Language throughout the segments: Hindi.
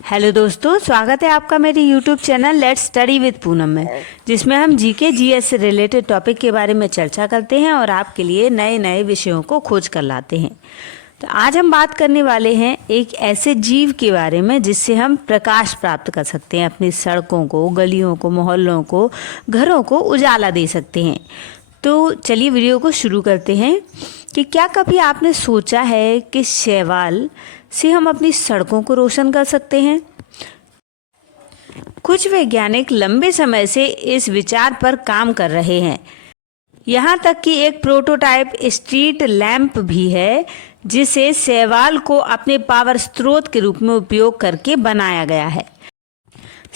हेलो दोस्तों, स्वागत है आपका मेरे YouTube channel let's study with Poonam में, जिसमें हम जीके जीएस से रिलेटेड टॉपिक के बारे में चर्चा करते हैं और आपके लिए नए नए विषयों को खोज कर लाते हैं। तो आज हम बात करने वाले हैं एक ऐसे जीव के बारे में जिससे हम प्रकाश प्राप्त कर सकते हैं, अपनी सड़कों को, गलियों को, मोहल्लों को, घरों को उजाला दे सकते हैं। तो चलिए वीडियो को शुरू करते हैं कि क्या कभी आपने सोचा है कि शैवाल से हम अपनी सड़कों को रोशन कर सकते हैं। कुछ वैज्ञानिक लंबे समय से इस विचार पर काम कर रहे हैं। यहाँ तक कि एक प्रोटोटाइप स्ट्रीट लैंप भी है जिसे शैवाल को अपने पावर स्रोत के रूप में उपयोग करके बनाया गया है।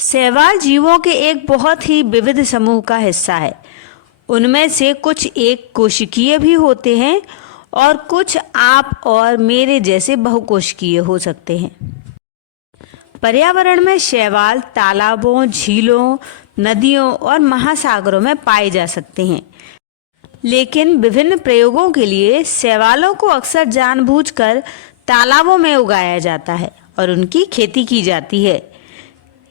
शैवाल जीवों के एक बहुत ही विविध समूह का हिस्सा है। उनमें से कुछ एक कोशिकीय भी होते हैं और कुछ आप और मेरे जैसे बहुकोशिकीय हो सकते हैं। पर्यावरण में शैवाल तालाबों, झीलों, नदियों और महासागरों में पाए जा सकते हैं, लेकिन विभिन्न प्रयोगों के लिए शैवालों को अक्सर जानबूझकर तालाबों में उगाया जाता है और उनकी खेती की जाती है।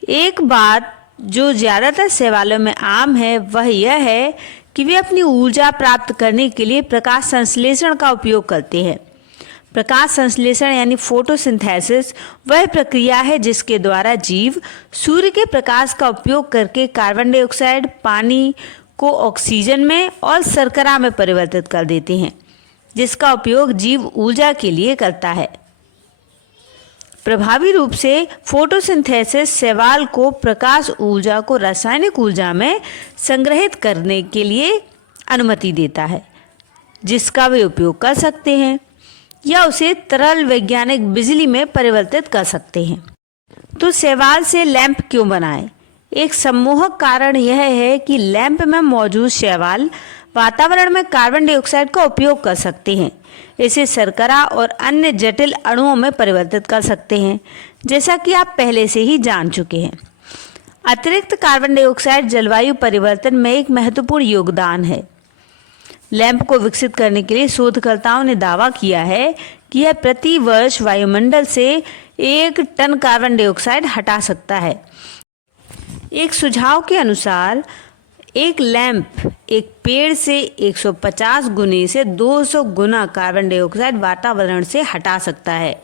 एक बात जो ज़्यादातर शैवालों में आम है वह यह है कि वे अपनी ऊर्जा प्राप्त करने के लिए प्रकाश संश्लेषण का उपयोग करते हैं। प्रकाश संश्लेषण यानी फोटोसिंथेसिस वह प्रक्रिया है जिसके द्वारा जीव सूर्य के प्रकाश का उपयोग करके कार्बन डाइऑक्साइड, पानी को ऑक्सीजन में और शर्करा में परिवर्तित कर देते हैं, जिसका उपयोग जीव ऊर्जा के लिए करता है। प्रभावी रूप से फोटोसिंथेसिस शैवाल को प्रकाश ऊर्जा को रासायनिक ऊर्जा में संग्रहित करने के लिए अनुमति देता है, जिसका वे उपयोग कर सकते हैं या उसे तरल वैज्ञानिक बिजली में परिवर्तित कर सकते हैं। तो शैवाल से लैंप क्यों बनाएं? एक सम्मोहक कारण यह है कि लैंप में मौजूद शैवाल वातावरण में कार्बन डाइऑक्साइड का उपयोग कर सकते हैं, इसे शर्करा और अन्य जटिल अणुओं में परिवर्तित कर सकते हैं, जैसा कि आप पहले से ही जान चुके हैं। अतिरिक्त कार्बन डाइऑक्साइड जलवायु परिवर्तन में एक महत्वपूर्ण योगदान है। लैंप को विकसित करने के लिए शोधकर्ताओं ने दावा किया है कि यह प्रति वर्ष वायुमंडल से 1 टन कार्बन डाइऑक्साइड हटा सकता है। एक सुझाव के अनुसार एक लैंप एक पेड़ से 150 गुने से 200 गुना कार्बन डाइऑक्साइड वातावरण से हटा सकता है।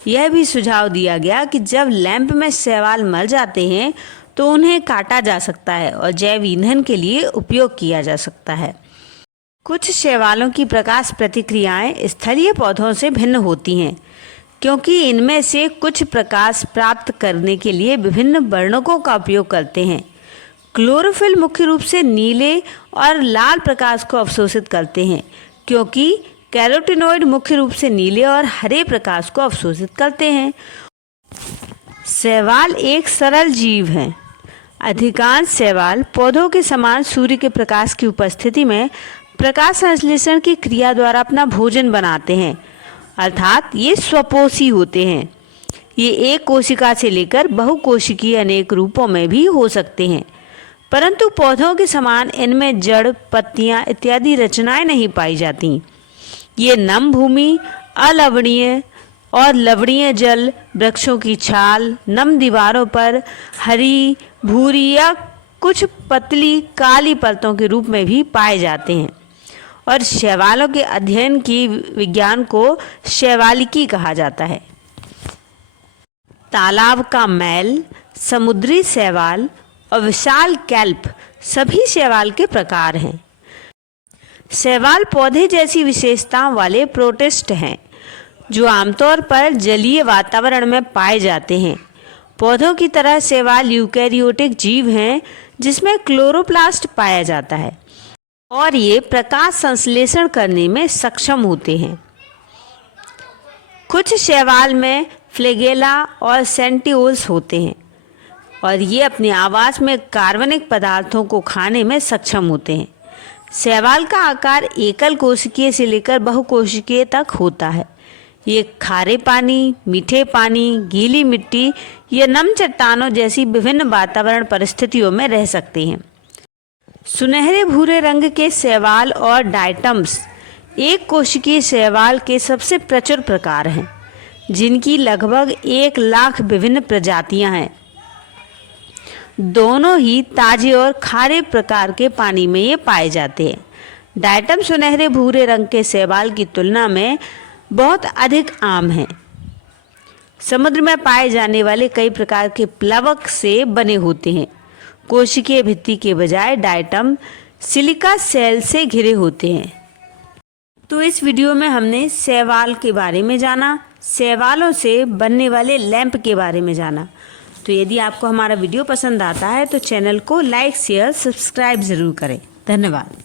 यह भी सुझाव दिया गया कि जब लैंप में शैवाल मर जाते हैं तो उन्हें काटा जा सकता है और जैव ईंधन के लिए उपयोग किया जा सकता है। कुछ शैवालों की प्रकाश प्रतिक्रियाएं स्थलीय पौधों से भिन्न होती हैं, क्योंकि इनमें से कुछ प्रकाश प्राप्त करने के लिए विभिन्न वर्णकों का उपयोग करते हैं। क्लोरोफिल मुख्य रूप से नीले और लाल प्रकाश को अवशोषित करते हैं, क्योंकि कैरोटीनॉइड मुख्य रूप से नीले और हरे प्रकाश को अवशोषित करते हैं। शैवाल एक सरल जीव हैं। अधिकांश शैवाल पौधों के समान सूर्य के प्रकाश की उपस्थिति में प्रकाश संश्लेषण की क्रिया द्वारा अपना भोजन बनाते हैं, अर्थात ये स्वपोषी होते हैं। ये एक कोशिका से लेकर बहुकोशिकीय अनेक रूपों में भी हो सकते हैं, परंतु पौधों के समान इनमें जड़, पत्तियां इत्यादि रचनाएं नहीं पाई जाती। ये नम भूमि, अलवणीय और लवणीय जल, वृक्षों की छाल, नम दीवारों पर हरी, भूरी या कुछ पतली काली परतों के रूप में भी पाए जाते हैं। और शैवालों के अध्ययन की विज्ञान को शैवालिकी कहा जाता है। तालाब का मैल, समुद्री शैवाल और विशाल कैल्प सभी शैवाल के प्रकार हैं। शैवाल पौधे जैसी विशेषताओं वाले प्रोटिस्ट हैं, जो आमतौर पर जलीय वातावरण में पाए जाते हैं। पौधों की तरह शैवाल यूकैरियोटिक जीव हैं, जिसमें क्लोरोप्लास्ट पाया जाता है और ये प्रकाश संश्लेषण करने में सक्षम होते हैं। कुछ शैवाल में फ्लैगेला और सेंटिओल्स होते हैं और ये अपने आवास में कार्बनिक पदार्थों को खाने में सक्षम होते हैं। शैवाल का आकार एकल कोशिकीय से लेकर बहुकोशिकीय तक होता है। ये खारे पानी, मीठे पानी, गीली मिट्टी या नम चट्टानों जैसी विभिन्न वातावरण परिस्थितियों में रह सकते हैं। सुनहरे भूरे रंग के शैवाल और डायटम्स एक कोशिकीय शैवाल के सबसे प्रचुर प्रकार हैं। जिनकी लगभग 1 लाख विभिन्न प्रजातियां हैं। दोनों ही ताजे और खारे प्रकार के पानी में ये पाए जाते हैं। डायटम सुनहरे भूरे रंग के शैवाल की तुलना में बहुत अधिक आम है। समुद्र में पाए जाने वाले कई प्रकार के प्लवक से बने होते हैं। कोशिकीय भित्ति के बजाय डायटम सिलिका सेल से घिरे होते हैं। तो इस वीडियो में हमने शैवाल के बारे में जाना, शैवालों से बनने वाले लैंप के बारे में जाना। तो यदि आपको हमारा वीडियो पसंद आता है तो चैनल को लाइक, शेयर, सब्सक्राइब ज़रूर करें। धन्यवाद।